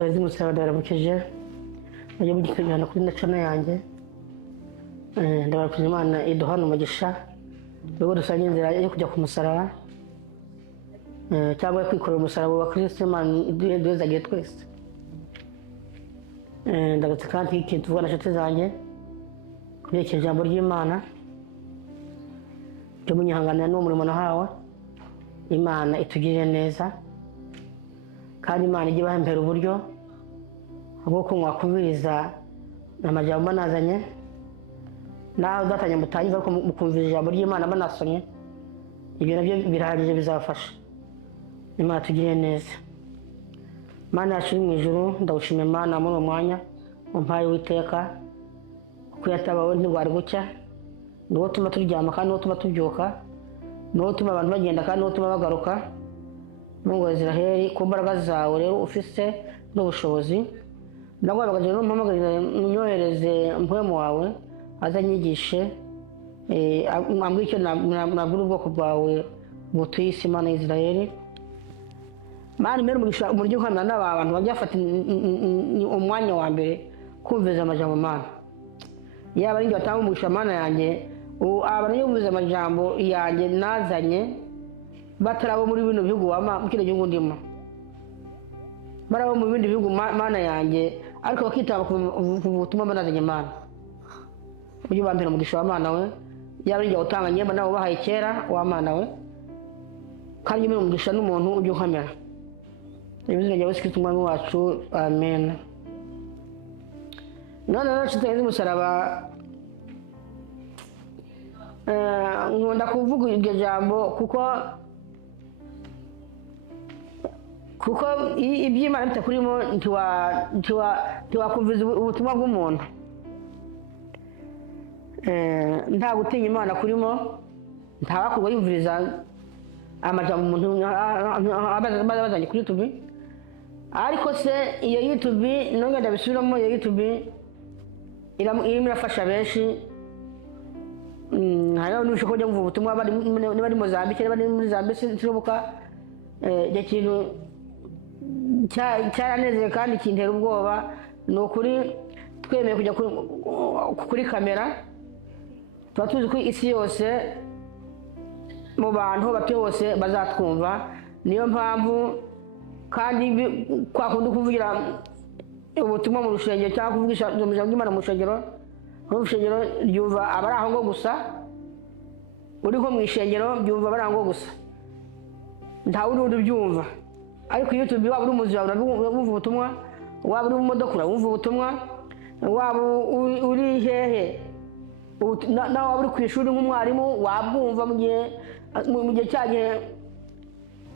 Abazi umusaraba ndaramukije najye mugikanyana kuri nacana yanjye ndabarakije Imana iduhana umugisha rwo dusangiye inzira yo kujya ku musaraba cyangwa kwikorera umusaraba wa Kristo Imana duhezagiye twese. Ndagatse kandi ikintu tuvuga na nshuti zanjye kuri iki jambo ry'Imana cyo munyihanganira n'umurimo nahawe. Imana itugirire neza kandi Imana ijye bahembera uburyo bwo kumwakubiriza amajambo manazanye naho datanya mutangiza ko mukumvira ijambo ry'Imana banasomye ibyo nabyo birahagije bizafasha. Imana tugirire neza. Mana yacu mu ijuru ndawushimye Mana muri umwanya umpaye witeka kuko yatabawe ntigwari gucya niwo tuma turyama kandi niwo tuma tubyuka niwo tuma abantu bagenda kandi niwo tuma bagaruka. Mungu wa Israheli ku mbaraga zawe rero ufise n'ubushobozi ndagwabagaje no mpamagarira munyohereze mpwemu wawe azanyigishe ambwira icyo nabwira ubwoko bwawe butuye isi Mana ya Israheli. Mana mbere mugisha umuryo uhamya n'abantu bajyafata umwanya wa mbere kumviriza amajambo Mana yaba ari batanga umugisha Mana yanjye abantu yumviriza amajambo yanjye nazanye batarabo muri bino bihugu wama mukino gihugu ndimo barabo mu bindi bihugu Mana yanjye ariko bakitaba ku butumwa banazanye Mana ujye bambera umugisha wa Mana we yaba ari utanga nyemba nawo bahaye kera wa Mana we kandi mbere umugisha n'umuntu ujye uhamera ibizina bya Yesu Kristo umwami wacu amen. None nashiteze umusaraba nkunda kuvuga iryo jambo kuko iby'Imana bitakurimo ntiwakumviza ubutumwa bw'umuntu nta gutinya Imana kurimo ntawakurwa yumviriza amajambo umuntu bazanye kuri YouTube. Ariko se iyo YouTube nongera ndabisubiramo iyo YouTube irimo irafasha benshi hariho n'ushaka kujya kumva ubutumwa bari Mozambique bari muri Zambia sirubuka ikintu cyaranezeye kandi kintera ubwoba ni ukuri twemeye kujya kuri kamera tuba tuzi ko isi yose mu bantu batuye bose bazatwumva. Niyo mpamvu kandi kwa kundi kuvugira ubutumwa mu rushengero cyangwa kuvugisha ijambo ry'Imana mu rushengero ryumva abari aho ngo gusa uri nko mu ishengero byumva abari aho ngo gusa nta wundi byumva. Ariko YouTube waba uri umuzi wawe urumva ubutumwa waba uri mu modoka urumva ubutumwa waba uri hehe nawe waba uri ku ishuri nk'umwarimu wabwumva mu gihe cyagihe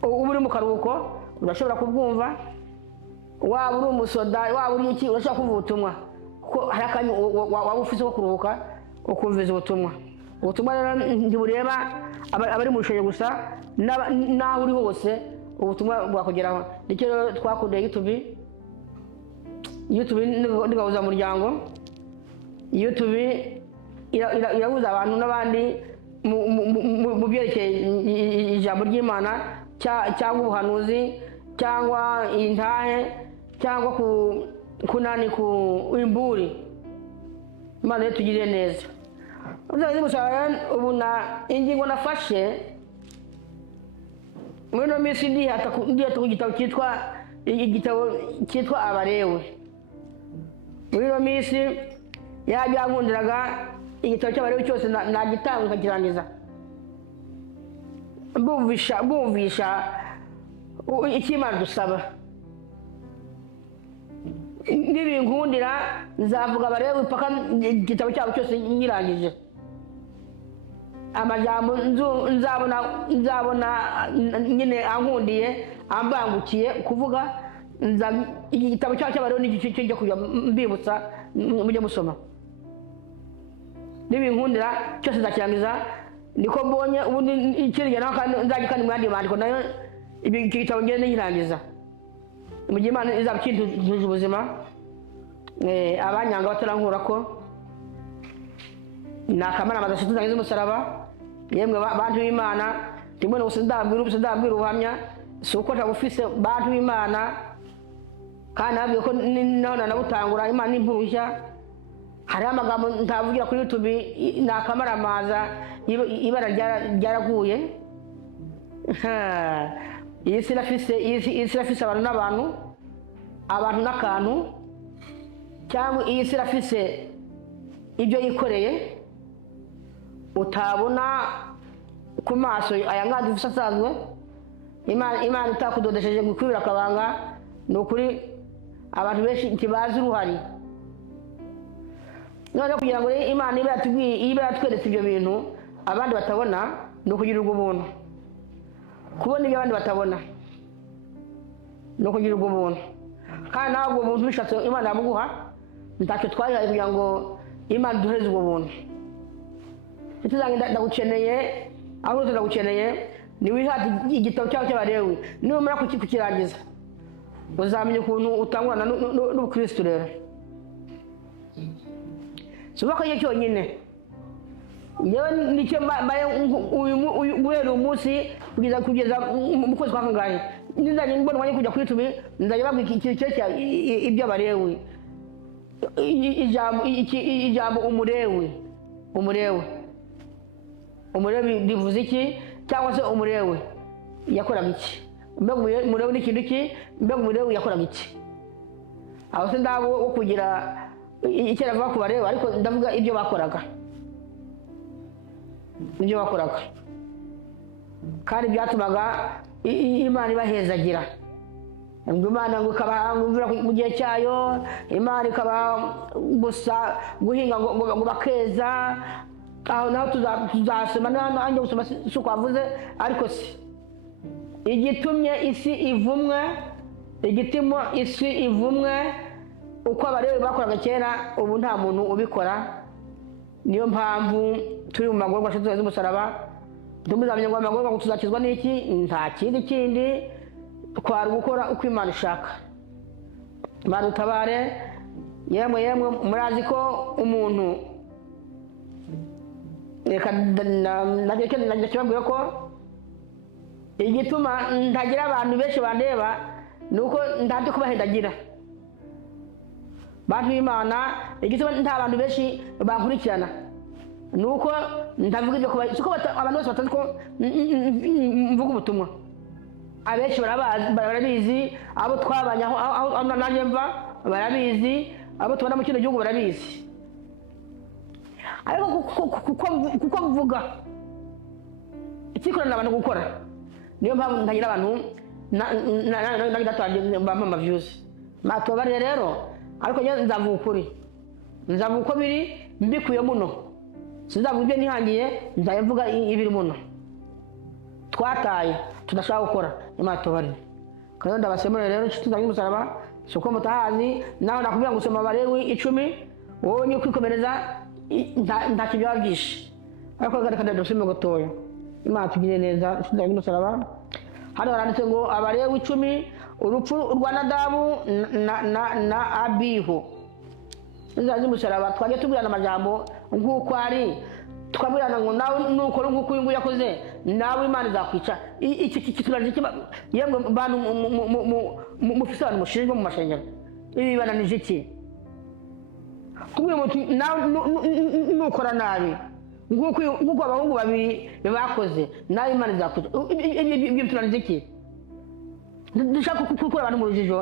uba uri mu karuhuko urashobora kubwumva. Waba uri umusoda waba uri iki urashobora kumva ubutumwa kuko hari akanya waba ufite ko kuruhuka ukumviza ubutumwa. Ubutumwa rero ntibureba abari mu rusengero gusa n'aho uri hose ubutumwa bwakugeraho. Nicyo rero twakundiye YouTube ndigahuza umuryango. YouTube irahuza abantu n'abandi mu byerekeye ijambo ry'Imana cyangwa ubuhanuzi cyangwa intahe cyangwa kunani ku imburi. Imana rero tugirire neza. Uzazi musaraba ubu na ingingo nafashe muri no minsi ndihata ku igitabo cyitwa Abalewi. Muri no minsi yajyankundiraga igitabo cy'Abalewi cyose nagitanga nkakirangiza bumvisha icyo Imana dusaba. Nibinkundira nzavuga Abalewi paka igitabo cyabo cyose nyirangije. Amajambo nzabona nyine ankundiye ambangukiye kuvuga igitabo cy'Abalewi n'icyo cyo kujya mbibutsa mujye musoma. Nibinkundira cyose nzakirangiza niko mbonye ubundi ikirya naho kandi nzagikana mu yandi mandiko nayo iki gitabo ngene nyirangiza mu gihe Imana izabikinduje ubuzima. Abanyanga batarankura ko nakamara badashitse zangiza umusaraba yemwe bantu b'Imana ndimo no ndabwira ubuhamya si uko ntabufise bantu b'Imana kandi nabwiye ko none nabutangura Imana n'impurushya hari amagambo ntavugira kuri YouTube nakamaramaza ibara ryaraguye iyi si irafise abantu n'akantu cyangwa iyi si irafise ibyo yikoreye utabona ku maso aya ngandi asanzwe Imana itakudodesheje gukwira akabanga nukuri abantu benshi ntibazi uruhari none kugira ngo Imana ibe yatweretse ibyo bintu abandi batabona no kugirirwa ubuntu kubona ibyo abandi batabona no kugirirwa ubuntu kandi nawe ubwo buntu bishatse Imana yamuguha ntacyo twayihaye kugira ngo Imana duhereze ubwo buntu ituzange ndagukeneye aho uzi ndagukeneye ni wihati igitabo cyawe cy'Abalewi numara kukirangiza uzamenya ukuntu utangurana n'ubukristo rero subaka iyo cyonyine yewe nicyo mbaye guhera umunsi kugeza mu kwezi kwa kangahe nizanye mbona mwanya kujya kuri YouTube nzajya babwira ikintu cyo iby'Abalewi ijambo umulewi bivuze iki cyangwa se umulewi yakoraga iki mbega umulewi n'ikintu ki mbega umulewi yakoraga iki aho se ndabo wo kugira icyo navuga ku Balewi ariko ndavuga ibyo bakoraga kandi byatumaga Imana ibahezagira Imana ngo ikabahangura mu gihe cyayo Imana ikaba gusa guhinga ngo bakeza aho naho tuzasoma nanjye gusoma si uko wavuze ariko si igitumye isi ivumwe uko Abalewi bakoraga kera ubu nta muntu ubikora niyo mpamvu turi mu magorwa ashitse umusaraba tumuzamenya ngo amagorwa tuzakizwa n'iki nta kindi twari gukora uko Imana ishaka Imana utabare yemwe murazi ko umuntu reka nakibabwira ko igituma ntagira abantu benshi bandeba nuko ndabyo kubahendagira bantu b'Imana igituma nta abantu benshi bankurikirana nuko ndavuga ibyo kuba siko abantu bose batazi ko mvuga ubutumwa abenshi barabizi abo twabanye aho nanjye mva barabizi abo tubona mu kino gihugu barabizi ariko kuko mvuga ikikorana abantu gukora niyo mpamvu ntagira abantu nagidatangiye bampa amavyuzi matobare rero ariko nyo nzavuga uko biri mbikuye muno sinzavuga ibyo nihangiye nzavuga ibiri muno twataye tudashaka gukora imatobare kandi ndabasemura rero tuzanye umusaraba soko mutahazi naho nakubwira ngo usoma Abalewi 10 wowe ni kwikomereza nta kibyabwishe ariko kandi dusime gotoya Imana tugire neza tuzanye umusaraba hano baranditse ngo Abalewi 10 urupfu rwa Nadabu na Abihu nzaje umusaraba twaje tubwirana amajambo nk'uko ari twabwirana ngo nawe nuko nk'uko uyu yakoze nawe Imana izakwica iki kituraje yemwe bantu mufise abantu mushinzwe mu mashanyarazi ibi bananije iki kumwe mutu nawe nukora nabi nk'uko abahungu babiri bakoze nawe Imana izakwica ibyo bituranize iki dushaka gukora abantu mu rujijo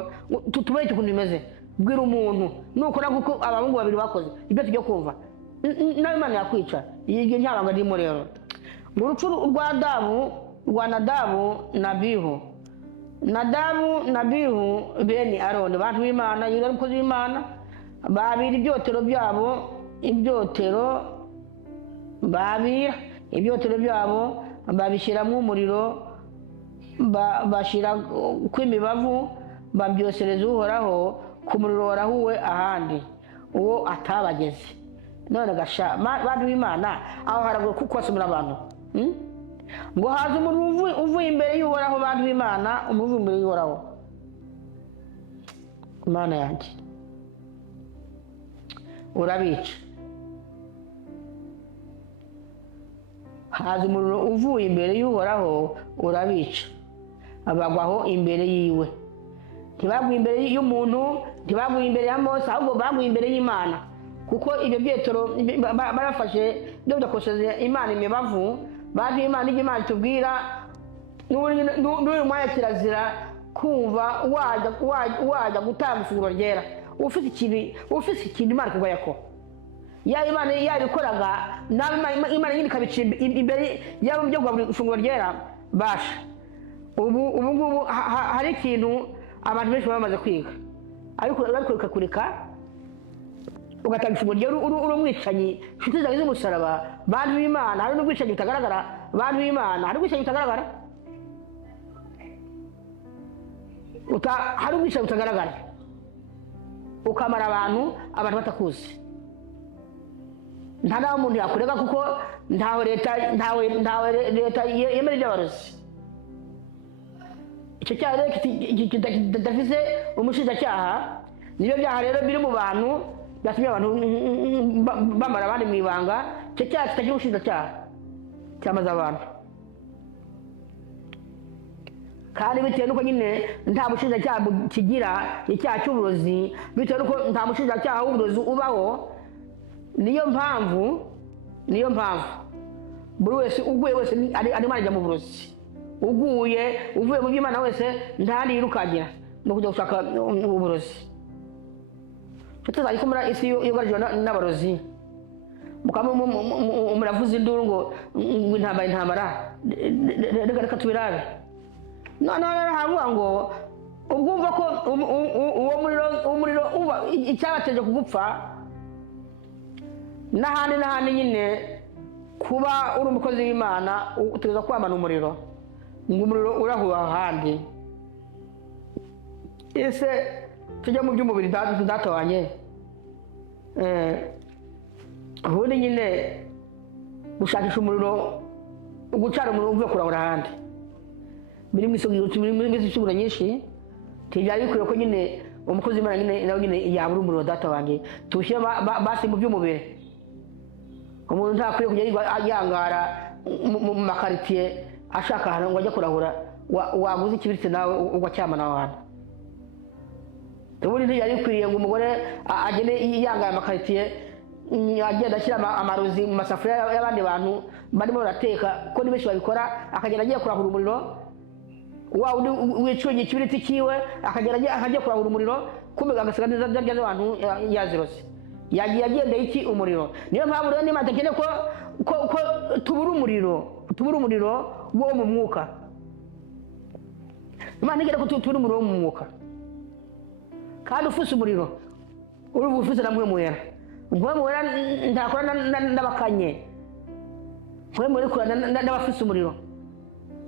tubaye tukuntu bimeze bwira umuntu nukora kuko abahungu babiri bakoze ibyo tujye kumva nawe Imana yakwica iyi ntabanga ndimo rero mu rupfu rwa Nadabu na Abihu bene Aroni bantu b'Imana yari umukozi w'Imana babira ibyotero byabo babishyiramo umuriro bashira kw'imibavu babyosereza Uhoraho ku muriro warahuwe ahandi uwo atabageze none gasha bantu b'Imana aho haragura kuko asumira abantu ngo haza umuntu uvuye imbere y'Uhoraho bantu b'Imana umuvuye imbere y'Uhoraho Imana yanjye urabica haza umuntu uvuye imbere y'Uhoraho urabica abagwaho imbere yiwe ntibaguye imbere y'umuntu, ntibaguye imbere ya Mose, ahubwo baguye imbere y'Imana. Kuko ibyo byetoro barafashe byo bidakosheje Imana imibavu, bazi Imana ijya Imana itubwira. N'uyu mwanya kirazira kumva wajya gutanga ifunguro ryera ufite ikintu Imana ikubwira ko ya Imana yabikoraga nawe Imana nyine ikabica imbere yabo byo kugaburira ifunguro ryera basha. Ubu ngubu hari ikintu abantu benshi bamaze kwiga, ariko ukakureka ugatanga ifunguro ryera uri umwicanyi. Inshuti zawe z'umusaraba, bantu b'Imana, hari n'ubwicanyi butagaragara. Bantu b'Imana, hari ubwicanyi butagaragara, hari ubwicanyi butagaragara, ukamara abantu batakuzi. Nta nawe umuntu yakurega kuko ntawe leta yemera iby'abarozi. Icyo cyaha rero kidafise umushinjacyaha, niyo byaha rero biri mu bantu byatumye abantu bamara abandi mu ibanga. Icyo cyaha kitagira umushinjacyaha cyamaze abantu, kandi bitewe n'uko nyine nta mushinjacyaha kigira icyaha cy'uburozi, bitewe n'uko nta mushinjacyaha w'uburozi ubaho. Niyo mpamvu buri wese uguye wese arimo arajya mu burozi. Uvuye mu by'Imana wese ntahandi yirukagira no kujya gushaka uburozi. Tutazaye ko muri isi yugarijwe n'abarozi, muravuza induru ngo intambara. Reka tubirabe. None haravuga ngo ubwo umva ko uwo umuriro icyabateje kugupfa n'ahandi nyine, kuba uri umukozi w'Imana utegerezwa kwamana umuriro, ngo umuriro urahura ahandi. Ese tujya mu by'umubiri tudatobanye, ubundi nyine gushakisha umuriro, gucana umuriro uvuye kurahura ahandi, biri mu isugura nyinshi. Byari bikwiye ko nyine umukozi w'Imana nyine nawe nyine yabura umuriro databanye, tuwushyire basi mu by'umubiri. Umuntu ntakwiye kujya yangara mu makaritiye ashaka ahantu ngo ajya kurahura, waguze ikibiritse nawe ugacyamana abantu. Ubundi ntiyari bikwiriye ngo umugore agende yangara amakaritiye agenda ashyira amarozi mu masafuriya y'abandi bantu barimo barateka, ko ni benshi babikora. Akagenda agiye kurahura umuriro, wa undi wicunye ikibiriti kiwe akagenda kurahura umuriro, kumbe agasiga neza by'abantu yazirose, yagiye agendeye iki umuriro. Niyo mpamvu rero n'Imana ikeneye ko tubura umuriro wo mu mwuka. Imana ikeneye ko tubura umuriro wo mu mwuka, kandi ufise umuriro uri bufise na Mpwemu Wera. Mpwemu Wera ntakora n'abakanye, Mpwemu Wera ikorana n'abafise umuriro.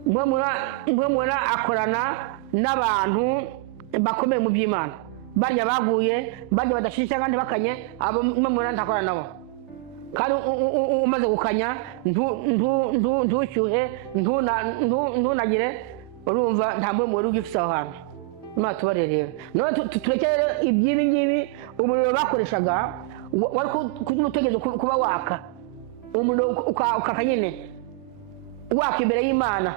Mpwemu Wera akorana n'abantu bakomeye mu by'Imana, barya baguye, barya badashisha kandi bakanye, abo Mpwemu Wera ntakorana nabo. Kandi umaze gukanya ntushyuhe, ntunagire, urumva nta Mpwemu Wera ugifise aho hantu. Imana tubarere rero. None turekere iby'ibi ngibi. Umuriro bakoreshaga wari utegereje kuba waka, umuriro ukaka nyine waka imbere y'Imana.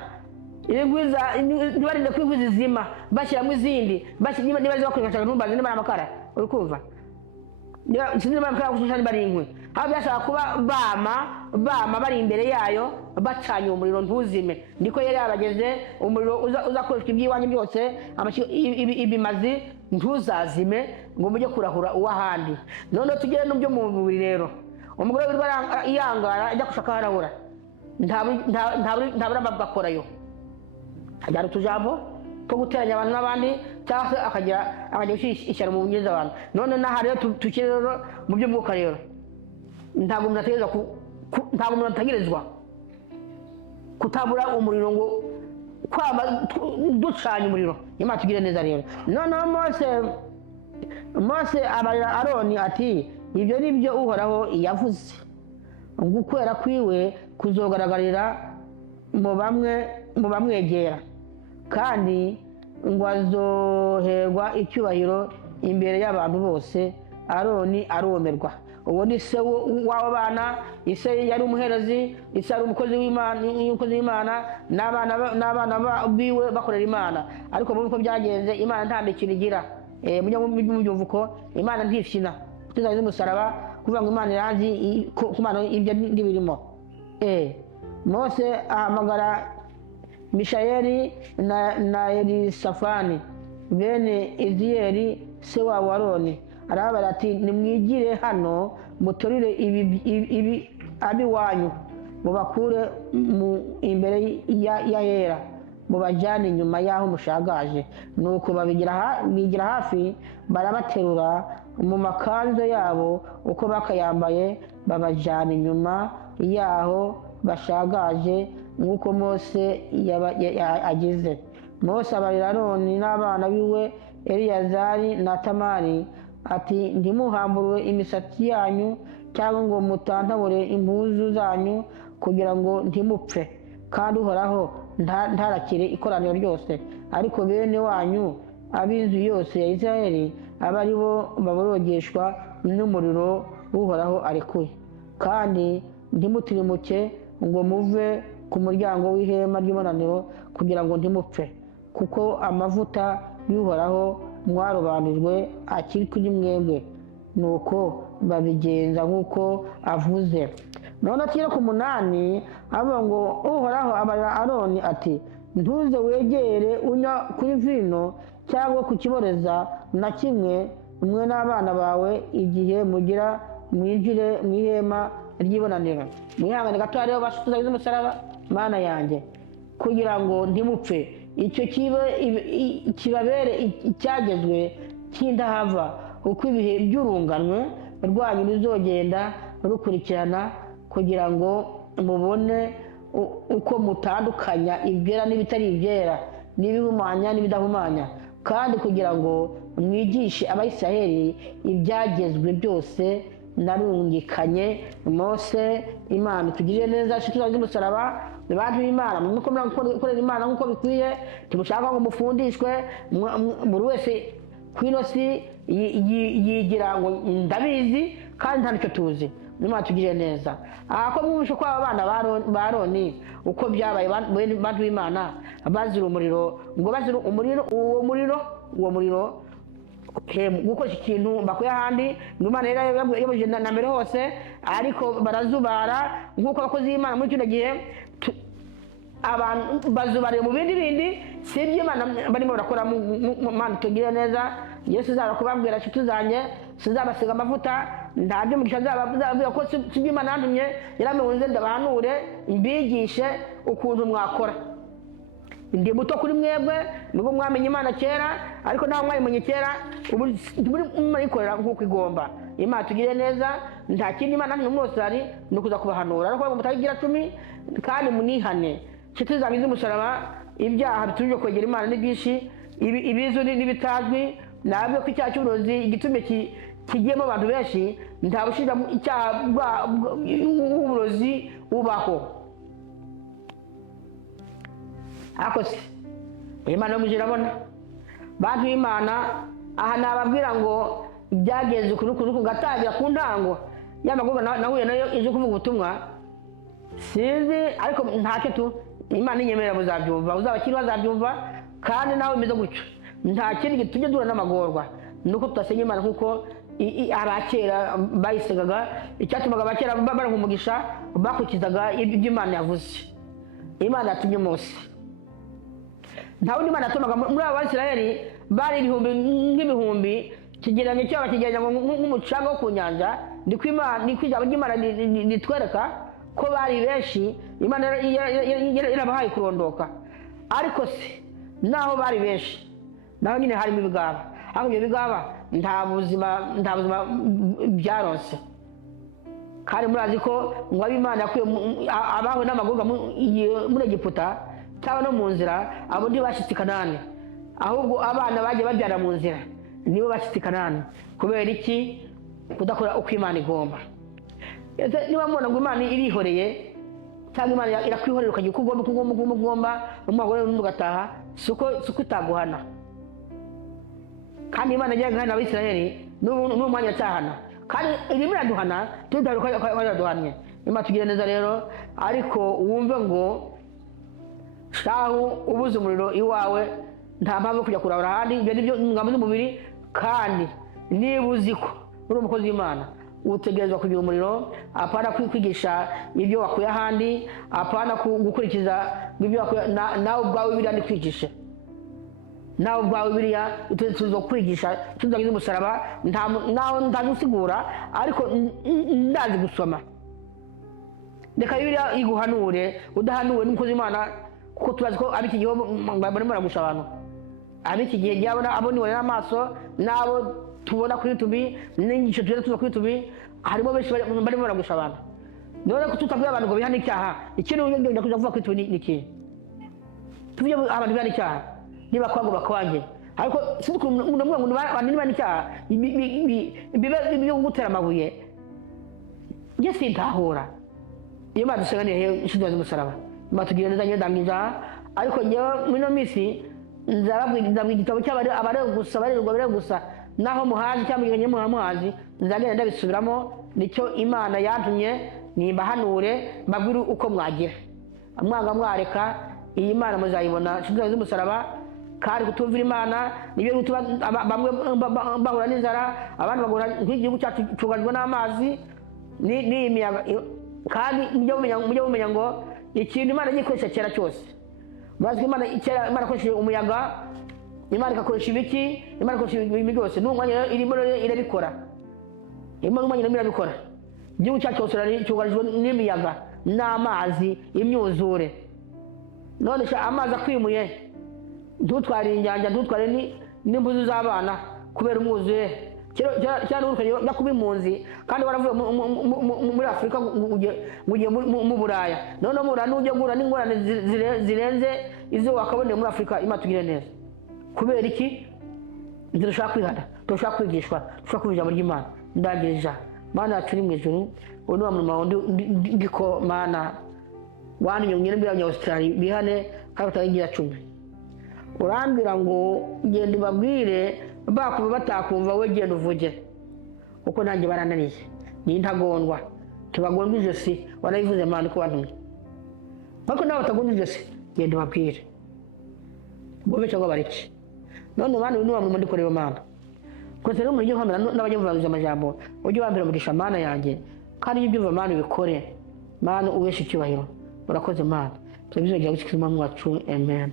Ntibarinde ko inkwi zizima bashyiramo izindi, niba zibakoreshaga ntumbaze niba ari amakara, uri kumva? Sinzi niba ari amakara gusa niba ari inkwi. Aho byashaka kuba bama bari imbere yayo bacanye umuriro ntuzime. Niko yari yabageze, umuriro uzakoreshwa iby'iwanyu byose, ibimazi ntuzazime ngo mujye kurahura uw'ahandi. None tugere no byo mu mubiri rero. Umugore wirwa yangara ajya gushaka harahura, ntabura bakorayo, hajyana utujambo two guteranya abantu n'abandi, cyangwa se akajya ishyara mu bunyezi abantu. None n'aha rero tukiri rero mu by'umwuka rero, ntabwo umuntu ategerezwa kutabura umuriro ngo ducanye umuriro. Imana tugire neza rero. Noneho Mose abarira Aroni ati, ibyo ni byo Uhoraho yavuze, ngo ukwera kwiwe kuzogaragarira mu bamwegera, kandi ngo azoherwa icyubahiro imbere y'abantu bose. Aroni arumirwa. uwo ni se w'abo bana. Ise yari umuherezi, ise yari umukozi w'Imana, n'abana biwe bakorera Imana. Ariko mu uko byagenze, Imana nta mikino igira. Mujya mubyumva uko Imana ntifyina tuzaze umusaraba kuvuga ngo Imana iranzi ku Mana ibyo ndibirimo. Mose ahamagara Mishayeli na Elisafani bene Eziyeli se wa Aroni, arabara ati nimwigire hano mutorire ibi abiwanyu mubakure imbere ya Hera mubajyane inyuma y'aho mushagaje. Nuko bigira hafi barabaterura mu makanzu yabo uko bakayambaye babajyana inyuma y'aho bashagaje nk'uko Mose agize. Mose abarira Aroni n'abana biwe Eliyazari na Tamari ati ntimuhamburure imisatsi yanyu cyangwa ngo mutantabure impuzu zanyu kugira ngo ntimupfe, kandi Uhoraho ntarakire ikoraniro ryose, ariko bene wanyu ab'inzu yose ya Isirayeli aba ari bo baborogeshwa n'umuriro w'Uhoraho arekuye. Kandi ntimutirimuke ngo muve ku muryango w'ihema ry'ibonaniro kugira ngo ntimupfe, kuko amavuta y'Uhoraho mwarobanujwe akiri kuri mwebwe. Nuko babigenza nk'uko avuze. None akira ku 8 avuga ngo Uhoraho abarira Aroni ati ntuze wegere unya kuri vino cyangwa ku kiboreza na kimwe umwe n'abana bawe igihe mugira mwinjire mu ihema ry'ibonaniro. Mwihangane gato hariho bashituzagize umusaraba Mana yanjye kugira ngo ntimupfe. Icyo kibabere icyagezwe cy'indahava uko ibihe by'urunganwe rwanyu ruzogenda rukurikirana, kugira ngo mubone uko mutandukanya ibyera n'ibitari ibyera, n'ibihumanya n'ibidahumanya, kandi kugira ngo mwigishe Abayisiraheli ibyagezwe byose narungikanye Mose. Imana tugirire neza tuzaze umusaraba abantu b'Imana nuko mukorera Imana nk'uko bikwiye. Timushaka ngo mufundishwe buri wese kwino si yigira ngo ndabizi kandi nta nicyo tuzi. Imana tugirire neza. Ko mwumvishe ko abana ba Aroni uko byabaye bantu b'Imana bazira umuriro, ngo bazira uwo muriro gukoresha ikintu bakuye ahandi, ngo Imana yabujije na mbere hose, ariko barazubara nk'uko abakozi b'Imana muri kino gihe abantu bazubariye mu bindi si iby'Imana barimo barakora. Mana tugire neza. Yesu azaba kubabwira inshuti zanjye sizabasiga amavuta, ntabyo mugisha azababwira ko si iby'Imana yantumye, yaramuhunze ndabahanure mbigishe ukuntu mwakora. Ndi muto kuri mwebwe nubwo mwamenye Imana kera, ariko naho mwayimenye kera ubu murikorera nk'uko igomba. Imana tugire neza. Nta kindi Imana n'umwose ari nukuza kubahanura, ariko mutagira 10 kandi munihane. Inshuti zanjye z'umusaraba, ibyaha bituje kwegera Imana ni byinshi, ibizo n'ibitazwi. Nabyo ko icyaha cy'uburozi igitume kigiyemo abantu benshi, nta bushira icyaha uburozi ubaho. Akose Imana mujira bona bantu b'Imana. Aha nababwira ngo byagenze kuri gatangira ku ntango y'amagorwa nahuye nayo ije kuvuga ubutumwa sinzi, ariko ntacyo tu Imana inyemerera buzabyumva, uzabakiri bazabyumva, kandi nawe bimeze gutyo. Nta kindi tujye dura n'amagorwa, nuko tutasenya Imana nkuko abakera bayisengaga. Icyatumaga abakera baronka umugisha bakurikizaga ibyo Imana yavuze. Imana yatumye Mose, nta wundi Imana yatumaga muri abo Bayisiraheli bari nk'ibihumbi, kigereranyo cyabo kigereranya nk'umucanga wo ku nyanja. Ni ijambo ry'Imana ritwereka ko bari benshi. Imana yarabahaye kurondoka, ariko se naho bari benshi naho nyine harimo ibigaba. Aho ibyo bigaba nta buzima byaronse. Kandi murazi ko ngo Imana yakuye abaho n'amagorwa muri Egiputa cyangwa no mu nzira, abo ntibashyitse i Kanani, ahubwo abana bagiye babyara mu nzira nibo bashyitse i Kanani. Kubera iki? Kudakora uko Imana igomba. Niba mubona ngo Imana irihoreye cyangwa Imana irakwihorera ukagira uko ugomba umugore ugataha, suko itaguhana. Kandi Imana yagiye guhana Abisirayeli n'umwanya cyahana, kandi irimo iraduhana tuzi ko yaraduhannye. Imana tugire neza rero, ariko wumve ngo shahu ubuze umuriro iwawe nta mpamvu yo kujya kurabura ahandi. Ibyo nibyo ingamba z'umubiri, kandi niba uzi ko uri umukozi w'Imana utegerezwa kugira umuriro, apana kwigisha ibyo wakuye ahandi, apana gukurikiza ibyo wakuye nawe ubwawe biriya ndikwigishe. Nawe ubwawe biriya tuzo kwigisha tuzagize umusaraba, nta gusigura ariko ndazi gusoma. Reka biriya iguhanure, udahanuwe n'umukozi w'Imana, kuko tubazi ko ab'iki gihe barimo baragusha abantu. Ab'iki gihe aboniwe n'amaso n'abo tubona kuri YouTube n'inyigisho tuza kuri YouTube, harimo benshi barimo baragusha abantu. None ko tutabwira abantu ngo bihane icyaha, ikintu ngenda kuvuga kuri YouTube ni iki? Tuvuye abantu bihane icyaha niba kwango bakwange, ariko sinzi umuntu ngo niba icyaha byo gutera amabuye nge sintahura. Iyo Imana dusenganiye ishidoze umusaraba, Imana tugire neza ndangiza. Ariko ngewe muri no misi nzababwira igitabo cy'abare gusa barerwa gusa, naho muhazi cyangwa iganye muhazi nzagenda ndabisubiramo. Nicyo Imana yantumye nimbahanure, mbabwire uko mwagira. Mwanga mwareka iyi Imana muzayibona ishidoze umusaraba. Kandi kutumvira Imana nibyo gutuma bamwe bahura n'inzara, abandi bagura nk'igihugu cyacu cyugarijwe n'amazi n'imiyaga. Kandi mujye mumenya ngo ikintu Imana gikoresha kera cyose. Murazi ko Imana ikoresheje umuyaga, Imana ikakoresha ibiki, Imana ikoresha ibintu byose. N'umwanya irimo irabikora, n'umwanya irimo irabikora. Igihugu cyacu cyose cyugarijwe n'imiyaga n'amazi, imyuzure. None amazi akwimuye, ntutware injyanja, ntutware n'imbuzi z'abana kubera umwuzure. Cyane urukanye no kuba impunzi, kandi waravuye muri Afurika mugiye mu Buraya. None mu Buraya n'ujya guhura n'ingorane zirenze izo wakaboneye muri Afurika. Imana tugire neza. Kubera iki? Dushaka kwihana, dushaka kwigishwa, dushaka kumva ijambo ry'Imana. Ndagirija Mana yacu iri mu ijuru, uwo ni wa murimo wawe ndiko Mana wanyumye n'ibya Australia bihane kandi utayigira 10. Urambwira ngo ngende babwire bakuba batakumva, we genda uvuge, kuko nanjye barananiye ni ntagondwa. Tubagondwa ijosi, warayivuze Mana ko wantumye. Bako nawe batagondwa ijosi, genda babwire bobe cyangwa bariki. None Mana uyu ni wa muntu ndikorera Mana, kwese rero muri hamwe n'abanyamvuga amajambo, ujye wambira mugisha Mana yanjye, kandi ibyo uva Mana ubikore. Mana uweshe icyubahiro. Urakoze Mana, tubizogera gukizwa mu wacu. Amen.